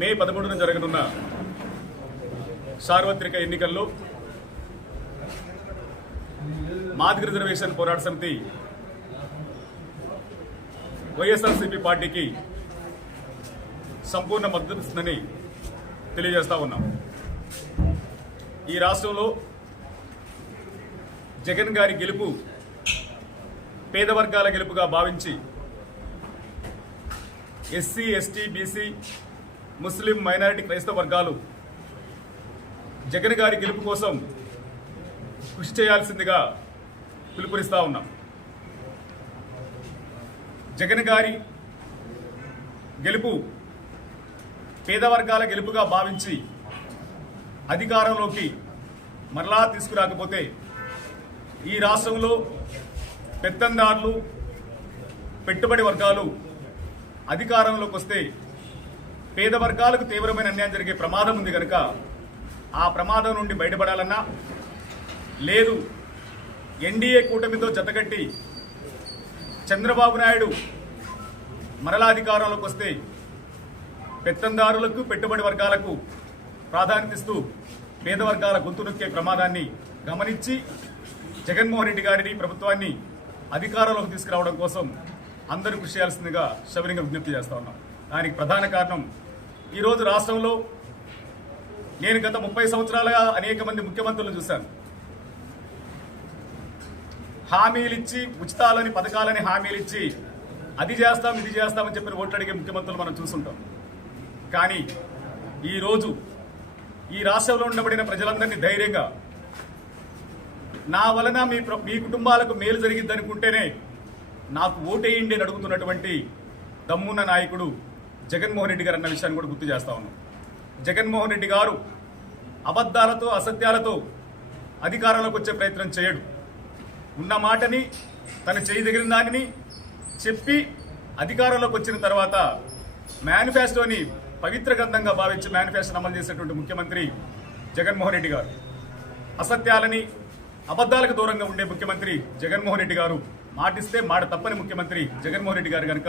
మే పదమూడున జరగనున్న సార్వత్రిక ఎన్నికల్లో మాదిక రిజర్వేషన్ పోరాట సమితి వైఎస్ఆర్సీపీ పార్టీకి సంపూర్ణ మద్దతుందని తెలియజేస్తా ఉన్నాం. ఈ రాష్ట్రంలో జగన్ గారి గెలుపు పేద వర్గాల గెలుపుగా భావించి SC ST BC Muslim minority క్రైస్తవ వర్గాలు జగన్ గారి గెలుపు కోసం కృషి చేయాల్సిందిగా పిలుపునిస్తా ఉన్నాం. జగన్ గారి గెలుపు పేద వర్గాల గెలుపుగా భావించి అధికారంలోకి మరలా తీసుకురాకపోతే ఈ రాష్ట్రంలో పెత్తందారులు పెట్టుబడి వర్గాలు అధికారంలోకి వస్తే పేద వర్గాలకు తీవ్రమైన అన్యాయం జరిగే ప్రమాదం ఉంది కనుక ఆ ప్రమాదం నుండి బయటపడాలన్నా లేదు ఎన్డీఏ కూటమితో జతగట్టి చంద్రబాబు నాయుడు మరలా అధికారంలోకి వస్తే పెత్తందారులకు పెట్టుబడి వర్గాలకు ప్రాధాన్యత ఇస్తూ పేద వర్గాల గొంతు నొక్కే ప్రమాదాన్ని గమనించి జగన్మోహన్ రెడ్డి గారిని ప్రభుత్వాన్ని అధికారంలోకి తీసుకురావడం కోసం అందరూ కృషి చేయాల్సిందిగా శబరిగా విజ్ఞప్తి చేస్తా ఉన్నాం. దానికి ప్రధాన కారణం ఈరోజు రాష్ట్రంలో నేను గత ముప్పై సంవత్సరాలుగా అనేక మంది ముఖ్యమంత్రులను చూశాను. హామీలిచ్చి ఉచితాలని పథకాలని హామీలిచ్చి అది చేస్తాం ఇది చేస్తామని చెప్పిన ఓట్లు అడిగే ముఖ్యమంత్రులు మనం చూసుంటాం. కానీ ఈరోజు ఈ రాష్ట్రంలో ఉండబడిన ప్రజలందరినీ ధైర్యంగా నా వలన మీ ప్ర- మీ కుటుంబాలకు మేలు జరిగిద్దనుకుంటేనే నాకు ఓటేయండి అని అడుగుతున్నటువంటి దమ్మున్న నాయకుడు జగన్మోహన్ రెడ్డి గారు అన్న విషయాన్ని కూడా గుర్తు చేస్తా ఉన్నాం. జగన్మోహన్ రెడ్డి గారు అబద్ధాలతో అసత్యాలతో అధికారంలోకి వచ్చే ప్రయత్నం చేయడు. ఉన్న మాటని తను చేయదగిన దానిని చెప్పి అధికారంలోకి వచ్చిన తర్వాత మేనిఫెస్టోని పవిత్ర గ్రంథంగా భావించి మేనిఫెస్టోని అమలు చేసేటువంటి ముఖ్యమంత్రి జగన్మోహన్ రెడ్డి గారు. అసత్యాలని అబద్ధాలకు దూరంగా ఉండే ముఖ్యమంత్రి జగన్మోహన్ రెడ్డి గారు. మాటిస్తే మాట తప్పని ముఖ్యమంత్రి జగన్మోహన్ రెడ్డి గారు కనుక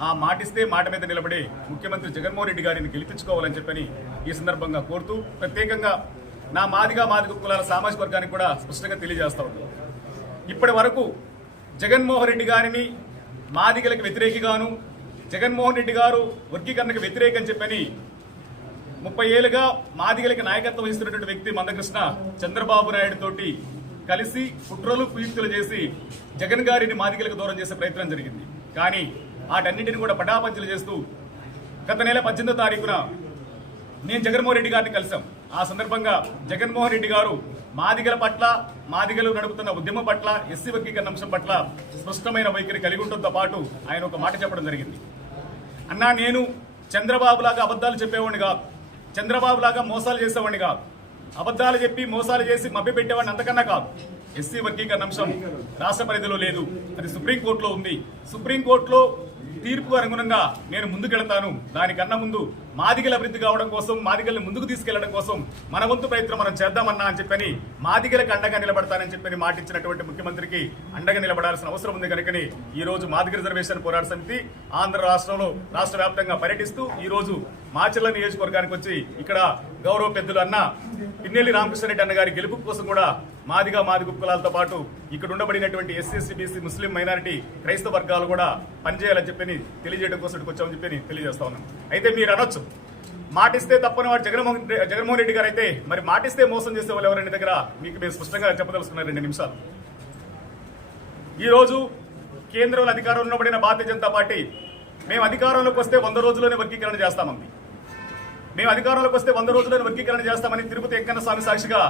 ఆ మాటిస్తే మాట మీద నిలబడే ముఖ్యమంత్రి జగన్మోహన్ రెడ్డి గారిని గెలిపించుకోవాలని చెప్పని ఈ సందర్భంగా కోరుతూ ప్రత్యేకంగా నా మాదిగా మాదిగ కులాల సామాజిక వర్గానికి కూడా స్పష్టంగా తెలియజేస్తా ఉన్నాను ఇప్పటి వరకు జగన్మోహన్ రెడ్డి గారిని మాదిగలకు వ్యతిరేకిగాను జగన్మోహన్ రెడ్డి గారు వర్గీకరణకు వ్యతిరేకం చెప్పని ముప్పై ఏళ్ళుగా మాదిగలకి నాయకత్వం వహిస్తున్నటువంటి వ్యక్తి మందకృష్ణ చంద్రబాబు నాయుడు తోటి కలిసి కుట్రలు కుయుక్తులు చేసి జగన్ గారిని మాదిగలకు దూరం చేసే ప్రయత్నం జరిగింది. కానీ వాటన్నింటిని కూడా పటాపంచలు చేస్తూ గత నెల పద్దెనిమిదో తారీఖున నేను జగన్మోహన్ రెడ్డి గారిని కలిసాం ఆ సందర్భంగా జగన్మోహన్ రెడ్డి గారు మాదిగల పట్ల మాదిగలు నడుపుతున్న ఉద్యమం పట్ల ఎస్సీ వర్గీకరణ అంశం పట్ల స్పష్టమైన వైఖరి కలిగి ఉండటంతో పాటు ఆయన ఒక మాట చెప్పడం జరిగింది. అన్నా నేను చంద్రబాబు లాగా అబద్ధాలు చెప్పేవాడిని కాదు చంద్రబాబు లాగా మోసాలు చేసేవాడిని కాదు అబద్ధాలు చెప్పి మోసాలు చేసి మభ్య పెట్టేవాడిని అంతకన్నా కాదు. ఎస్సీ వర్గీకరణ అంశం రాష్ట్ర పరిధిలో లేదు. అది సుప్రీంకోర్టులో ఉంది. సుప్రీంకోర్టులో తీర్పు అనుగుణంగా నేను ముందుకెళ్తాను. దానికన్నా ముందు మాదిగల అభివృద్ధి కావడం కోసం మాదిగల్ని ముందుకు తీసుకెళ్ళడం కోసం మన వంతు ప్రయత్నం మనం చేద్దామన్నా అని చెప్పని మాదిగలకు అండగా నిలబడతానని చెప్పని మాటిచ్చినటువంటి ముఖ్యమంత్రికి అండగా నిలబడాల్సిన అవసరం ఉంది కనుకని ఈ రోజు మాదిగ రిజర్వేషన్ పోరాట సమితి ఆంధ్ర రాష్ట్రంలో రాష్ట్ర వ్యాప్తంగా పర్యటిస్తూ ఈ రోజు మాచర్ల నియోజకవర్గానికి వచ్చి ఇక్కడ గౌరవ పెద్దలు అన్న పిన్నెల్లి రామకృష్ణారెడ్డి అన్న గారి గెలుపు కోసం కూడా మాదిగా మాది కులాలతో పాటు ఇక్కడ ఉండబడినటువంటి SC SC BC Muslim minority క్రైస్తవ వర్గాలు కూడా పనిచేయాలని చెప్పని తెలియజేయడం కోసం వచ్చామని చెప్పి తెలియజేస్తా ఉన్నాను అయితే మీరు అనొచ్చు. మాటిస్తే తప్పని వాడు జగన్మోహన్ రెడ్డి- జగన్మోహన్ రెడ్డి గారు అయితే మరి మాటిస్తే మోసం చేసే వాళ్ళు ఎవరైనా దగ్గర? మీకు మేము స్పష్టంగా చెప్పదలుచుకున్నారు రెండు నిమిషాలు. ఈరోజు కేంద్రంలో అధికారంలో ఉండబడిన భారతీయ జనతా పార్టీ మేము అధికారంలోకి వస్తే వంద రోజుల్లోనే వర్గీకరణ చేస్తామంది. మేము అధికారంలోకి వస్తే వంద రోజుల్లో వర్గీకరణ చేస్తామని తిరుపతి వెంకన్న స్వామి సాక్షిగా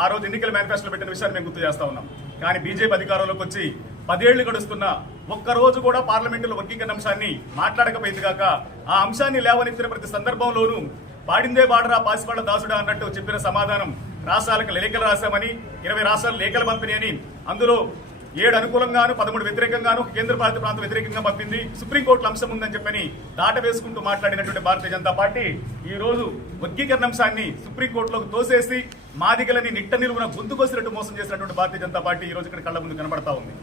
ఆ రోజు ఎన్నికల మేనిఫెస్టోలో పెట్టిన విషయాన్ని మేము గుర్తు చేస్తా ఉన్నాం. కానీ బీజేపీ అధికారంలోకి వచ్చి పదేళ్ళు గడుస్తున్న ఒక్క రోజు కూడా పార్లమెంటులో వర్గీకరణ అంశాన్ని మాట్లాడకపోయింది కాక ఆ అంశాన్ని లేవనెత్తిన ప్రతి సందర్భంలోనూ పాడిందే బాడరా పాసిపాడ దాసుడా అన్నట్టు చెప్పిన సమాధానం రాష్ట్రాలకు లేఖలు రాశామని ఇరవై రాష్ట్రాలు లేఖలు పంపిణీ అని అందులో ఏడు అనుకూలంగాను పదమూడు వ్యతిరేకంగాను కేంద్ర పాలిత ప్రాంతం వ్యతిరేకంగా పంపింది. సుప్రీంకోర్టులో అంశం ఉందని చెప్పని దాట వేసుకుంటూ మాట్లాడినటువంటి భారతీయ జనతా పార్టీ ఈ రోజు వర్గీకరణ అంశాన్ని సుప్రీంకోర్టులోకి తోసేసి మాదిగలని నిట్ట నిలువున గొంతుకొసినట్టు మోసం చేసినటువంటి భారతీయ జనతా పార్టీ ఈ రోజు ఇక్కడ కళ్ళ ముందు కనబడతా ఉంది.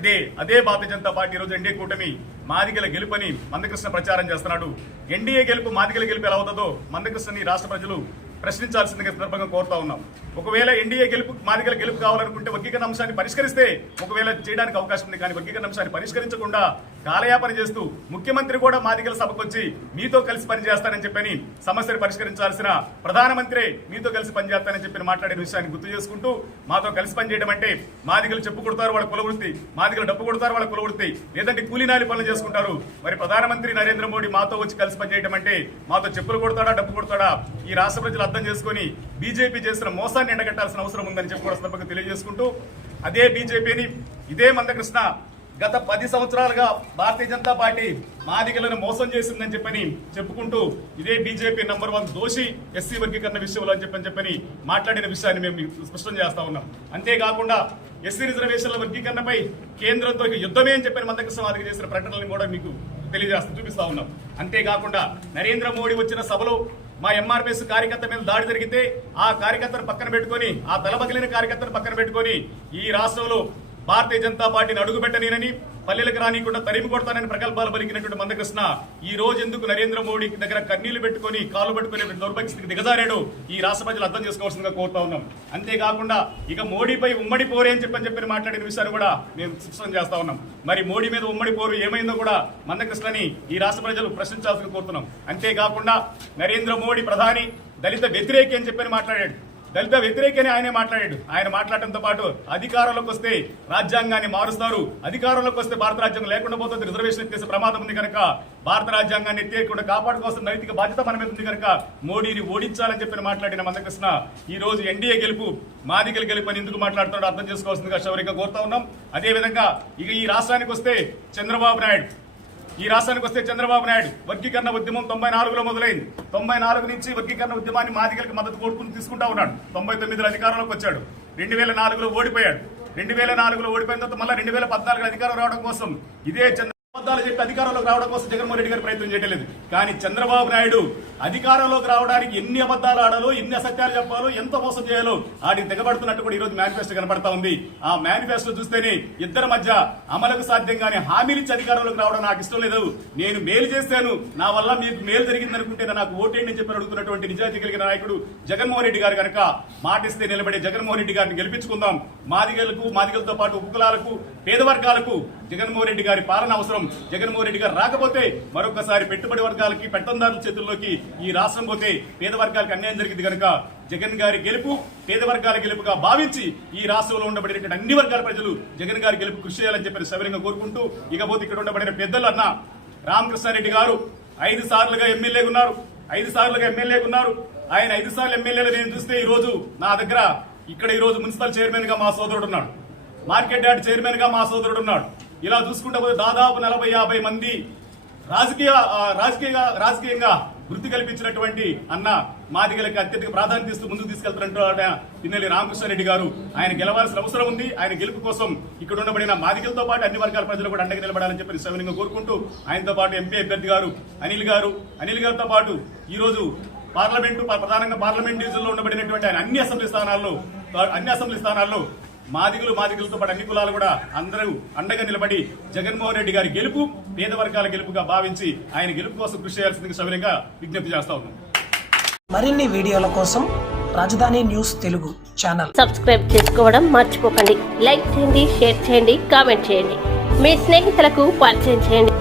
అదే అదే భారతీయ జనతా పార్టీ ఈరోజు ఎన్డీఏ కూటమి మాదిగల గెలుపని మందకృష్ణ ప్రచారం చేస్తున్నాడు. ఎన్డీఏ గెలుపు మాదిగల గెలుపు ఎలా అవుతుందో మందకృష్ణని రాష్ట్ర ప్రజలు ప్రశ్నించాల్సిందిగా సందర్భంగా కోరుతా ఉన్నాం. ఒకవేళ ఎన్డీఏ గెలుపు మాదిగల గెలుపు కావాలనుకుంటే వర్గీకరణ అంశాన్ని పరిష్కరిస్తే ఒకవేళ చేయడానికి అవకాశం ఉంది కానీ వర్గీకరణ అంశాన్ని పరిష్కరించకుండా కాలయాపన చేస్తూ ముఖ్యమంత్రి కూడా మాదిగల సభకు వచ్చి మీతో కలిసి పనిచేస్తానని చెప్పని సమస్యను పరిష్కరించాల్సిన ప్రధానమంత్రి మీతో కలిసి పనిచేస్తానని చెప్పి మాట్లాడిన విషయాన్ని గుర్తు చేసుకుంటూ మాతో కలిసి పనిచేయడం అంటే మాదిగలు చెప్పు కొడతారు వాళ్ళ కులవృత్తి మాదిగలు డబ్బు కొడతారు వాళ్ళ కులవృత్తి లేదంటే కూలీనాలి పనులు చేసుకుంటారు. మరి ప్రధానమంత్రి నరేంద్ర మోడీ మాతో వచ్చి కలిసి పనిచేయడం అంటే మాతో చెప్పులు కొడతాడా డబ్బు కొడతాడా? ఈ రాష్ట్ర ప్రజలు అర్థం చేసుకొని బీజేపీ చేసిన మోసాన్ని ఎండగట్టాల్సిన అవసరం ఉందని చెప్పి కూడా సందర్భంగా తెలియజేసుకుంటూ అదే బీజేపీని ఇదే మందకృష్ణ గత పది సంవత్సరాలుగా భారతీయ జనతా పార్టీ మాదిగలను మోసం చేసిందని చెప్పని చెప్పుకుంటూ ఇదే బీజేపీ నంబర్ వన్ దోషి ఎస్సీ వర్గీకరణ విషయంలో అని చెప్పని చెప్పని మాట్లాడిన విషయాన్ని మేము స్పష్టం చేస్తా ఉన్నాం. అంతేకాకుండా ఎస్సీ రిజర్వేషన్ల వర్గీకరణపై కేంద్రంతో యుద్ధమే అని చెప్పిన మందకృష్ణ మాదిగ చేసిన ప్రకటనలను కూడా మీకు తెలియజేస్తూ చూపిస్తా ఉన్నాం. అంతేకాకుండా నరేంద్ర మోడీ వచ్చిన సభలో మా ఎంఆర్పిఎస్ కార్యకర్త మీద దాడి జరిగితే ఆ కార్యకర్తను పక్కన పెట్టుకొని ఆ తలబగిలిన కార్యకర్తను పక్కన పెట్టుకొని ఈ రాష్ట్రంలో భారతీయ జనతా పార్టీని అడుగుపెట్టనేనని పల్లెలకు రానికుండా తరిమి కొడతానని ప్రగల్భాలు పలికినటువంటి మందకృష్ణ ఈ రోజు ఎందుకు నరేంద్ర మోడీ దగ్గర కన్నీళ్ళు పెట్టుకొని కాలు పట్టుకునే దౌర్భాగ్యస్థితికి దిగజారాడు? ఈ రాష్ట్ర ప్రజలు అర్థం చేసుకోవాల్సిందిగా కోరుతా ఉన్నాం. అంతేకాకుండా ఇక మోడీపై ఉమ్మడి పోరే అని చెప్పని చెప్పని మాట్లాడిన విషయాన్ని కూడా మేము స్పష్టం చేస్తా ఉన్నాం. మరి మోడీ మీద ఉమ్మడి పోరు ఏమైందో కూడా మందకృష్ణని ఈ రాష్ట్ర ప్రజలు ప్రశ్నించాల్సిందిగా కోరుతున్నాం. అంతేకాకుండా నరేంద్ర మోడీ ప్రధాని దళిత వ్యతిరేకి అని చెప్పని మాట్లాడాడు. దళిత వ్యతిరేకని ఆయనే మాట్లాడాడు. ఆయన మాట్లాడటంతో పాటు అధికారంలోకి వస్తే రాజ్యాంగాన్ని మారుస్తారు. అధికారంలోకి వస్తే భారత రాజ్యాంగం లేకుండా పోతుంది. రిజర్వేషన్ ఎత్తేసే ప్రమాదం ఉంది కనుక భారత రాజ్యాంగాన్ని ఎత్తేయకుండా కాపాడుకోవాల్సిన నైతిక బాధ్యత మన మీద ఉంది కనుక మోడీని ఓడించాలని చెప్పిన మాట్లాడిన మందకృష్ణ ఈ రోజు ఎన్డీఏ గెలుపు మాదిగల గెలుపు అని ఎందుకు మాట్లాడుతున్నాడో అర్థం చేసుకోవాల్సిందిగా శౌరిగా కోరుతా ఉన్నాం. అదేవిధంగా ఇక ఈ రాష్ట్రానికి వస్తే చంద్రబాబు నాయుడు ఈ రాష్ట్రానికి వస్తే చంద్రబాబు నాయుడు వర్గీకరణ ఉద్యమం తొంభై నాలుగులో మొదలైంది. తొంభై నాలుగు నుంచి వర్గీకరణ ఉద్యమాన్ని మాదిగలకు మద్దతు కోరుకుని తీసుకుంటా ఉన్నాడు. తొంభై తొమ్మిదిలో అధికారంలోకి వచ్చాడు. రెండు వేల నాలుగులో ఓడిపోయాడు. రెండు వేల నాలుగులో ఓడిపోయిన తర్వాత మళ్ళీ రెండు వేల పద్నాలుగు అధికారం రావడం కోసం ఇదే చంద్ర అబద్ధాలు చెప్పి అధికారంలోకి రావడం కోసం జగన్మోహన్ రెడ్డి గారు ప్రయత్నం చేయలేదు కానీ చంద్రబాబు నాయుడు అధికారంలోకి రావడానికి ఎన్ని అబద్ధాలు ఆడాలో ఎన్ని అసత్యాలు చెప్పాలో ఎంత మోసం చేయాలో ఆడికి దిగబడుతున్నట్టు కూడా ఈ రోజు మేనిఫెస్టో కనబడతా ఉంది. ఆ మేనిఫెస్టో చూస్తేనే ఇద్దరి మధ్య అమలుకు సాధ్యం కానీ హామీలు ఇచ్చి అధికారంలోకి రావడం నాకు ఇష్టం లేదు. నేను మేలు చేశాను. నా వల్ల మీకు మేలు జరిగింది అనుకుంటే నాకు ఓటేయండి అని చెప్పి అడుగుతున్నటువంటి నిజాయితీ కలిగిన నాయకుడు జగన్మోహన్ రెడ్డి గారు కనుక మాటిస్తే నిలబడే జగన్మోహన్ రెడ్డి గారిని గెలిపించుకుందాం. మాదిగలకు మాదిగలతో పాటు ఉపకులాలకు పేద వర్గాలకు జగన్మోహన్ రెడ్డి గారి పాలన అవసరం. జగన్మోహన్ రెడ్డి గారు రాకపోతే మరొకసారి పెట్టుబడి వర్గాలకి పెత్తందారుల చేతుల్లోకి ఈ రాష్ట్రం పోతే పేద వర్గాలకు అన్యాయం జరిగింది కనుక జగన్ గారి గెలుపు పేద వర్గాల గెలుపుగా భావించి ఈ రాష్ట్రంలో ఉండబడినటువంటి అన్ని వర్గాల ప్రజలు జగన్ గారి గెలుపు కృషి చేయాలని చెప్పి సవిరంగా కోరుకుంటూ ఇకపోతే ఇక్కడ ఉండబడిన పెద్దలు అన్న రామకృష్ణారెడ్డి గారు ఐదు సార్లుగా ఎమ్మెల్యేగా ఉన్నారు. ఐదు సార్లుగా ఎమ్మెల్యేగా ఉన్నారు. ఆయన ఐదు సార్లు ఎమ్మెల్యేలు నేను చూస్తే ఈ రోజు నా దగ్గర ఇక్కడ ఈ రోజు మున్సిపల్ చైర్మన్గా మా సోదరుడు ఉన్నాడు. మార్కెట్ యార్డ్ చైర్మన్గా మా సోదరుడు ఉన్నాడు. ఇలా చూసుకుంటే పోతే దాదాపు నలభై యాభై మంది రాజకీయ రాజకీయ రాజకీయంగా వృత్తి కల్పించినటువంటి అన్న మాదిగలకి అత్యధిక ప్రాధాన్యత ఇస్తూ ముందుకు తీసుకెళ్తున్నట్టు పిన్నెల్లి రామకృష్ణారెడ్డి గారు. ఆయన గెలవాల్సిన అవసరం ఉంది. ఆయన గెలుపు కోసం ఇక్కడ ఉండబడిన మాదిగలతో పాటు అన్ని వర్గాల ప్రజలు కూడా అండగా నిలబడాలని చెప్పి సవినంగా కోరుకుంటూ ఆయనతో పాటు ఎంపీ అభ్యర్థి గారు అనిల్ గారు. అనిల్ గారితో పాటు ఈ రోజు పార్లమెంటు ప్రధానంగా పార్లమెంట్ డివిజన్లో ఉండబడినటువంటి ఆయన అన్ని అసెంబ్లీ స్థానాల్లో అన్ని అసెంబ్లీ స్థానాల్లో మాదిగలు మాదిగలతో పాటు అన్ని కులాలు కూడా అందరూ అండగా నిలబడి జగన్మోహన్ రెడ్డి గారి గెలుపు పేద వర్గాల గెలుపుగా భావించి ఆయన గెలుపు కోసం కృషి చేయాల్సిందిగా సవినంగా విజ్ఞప్తి చేస్తా ఉన్నాం. మరిన్ని వీడియోల కోసం రాజధాని న్యూస్ తెలుగు ఛానల్. సబ్స్క్రైబ్ చేసుకోవడం మర్చిపోకండి. లైక్ చేయండి షేర్ చేయండి కామెంట్ చేయండి. మీ స్నేహితులకు పరిచయం చేయండి.